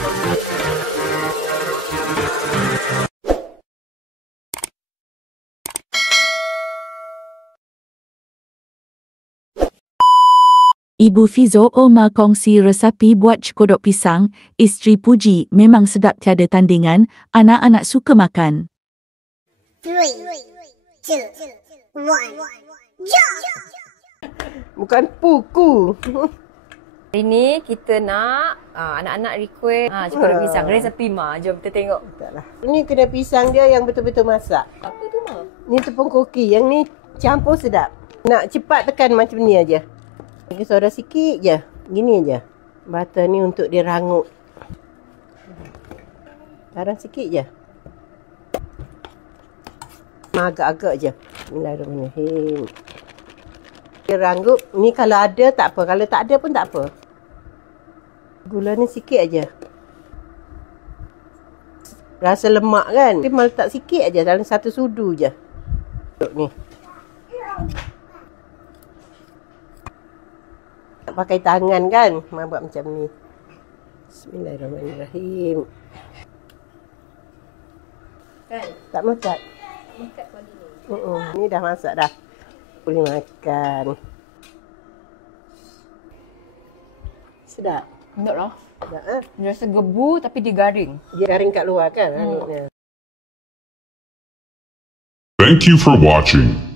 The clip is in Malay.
Ibu Fizo Oma kongsi resapi buat kodok pisang. Isteri puji memang sedap tiada tandingan. Anak-anak suka makan. 3, 2, 1, jump! Bukan puku. Hari ni kita nak anak-anak request kodok pisang. Resepi Ma. Jom kita tengok. Taklah. Ini kedai pisang dia yang betul-betul masak. Apa tu Ma? Ni tepung koki. Yang ni campur sedap. Nak cepat tekan macam ni aja. Bagi soda sikit je. Gini aja. Butter ni untuk dia rangup. Garam sikit je. Agak-agak je. Bismillahirrahmanirrahim. Dia rangup. Ni kalau ada tak apa. Kalau tak ada pun tak apa. Gula ni sikit aja. Rasa lemak kan. Dia malah letak sikit aja. Dalam satu sudu je. Ni. Pakai tangan kan. Mak buat macam ni. Bismillahirrahmanirrahim. Kan? Tak mekat. Makat pagi ni. Ni dah masak dah. Boleh makan. Sedap. Sedap lah. Sedap Dia rasa gebu tapi dia garing. Dia garing kat luar kan. Rangup dia. Thank you for watching.